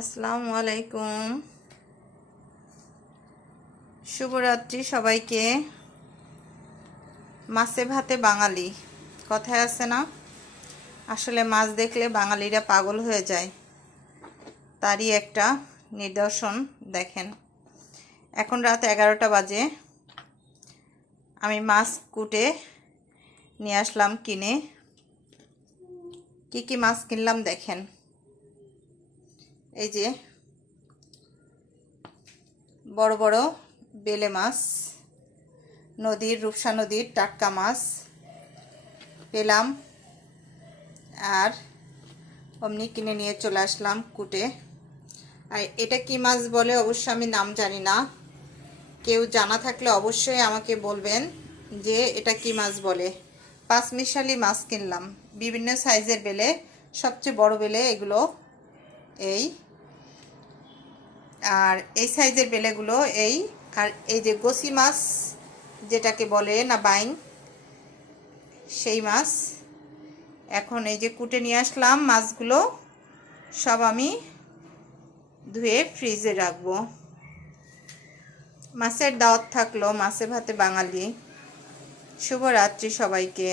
আসসালামু আলাইকুম, শুভরাত্রি সবাইকে। মাছে ভাতে বাঙালি কথায় আছে না, আসলে মাছ দেখলে বাঙালিরা পাগল হয়ে যায়, তারই একটা নিদর্শন। দেখেন, এখন রাত 11টা বাজে, আমি মাছ কুটে নিয়ে আসলাম কিনে। কি কি মাছ কিনলাম দেখেন, এই যে বড় বড় বেলে মাছ, নদীর রূপসা নদীর টাটকা মাছ পেলাম, আর অমনি কিনে নিয়ে চলে আসলাম কুটে। আর এটা কি মাছ বলে অবশ্য আমি নাম জানি না, কেউ জানা থাকলে অবশ্যই আমাকে বলবেন যে এটা কি মাছ বলে। পাঁচমিশালি মাছ কিনলাম, বিভিন্ন সাইজের বেলে, সবচেয়ে বড় বেলে এগুলো, এই আর এই সাইজের বেলেগুলো এই। আর এই যে গোসি মাছ যেটাকে বলে না বাইং, সেই মাছ। এখন এই যে কুটে নিয়ে আসলাম মাছগুলো, সব আমি ধুয়ে ফ্রিজে রাখবো। মাছের দাওয়াত থাকলো, মাছে ভাতে বাঙালি। শুভরাত্রি সবাইকে।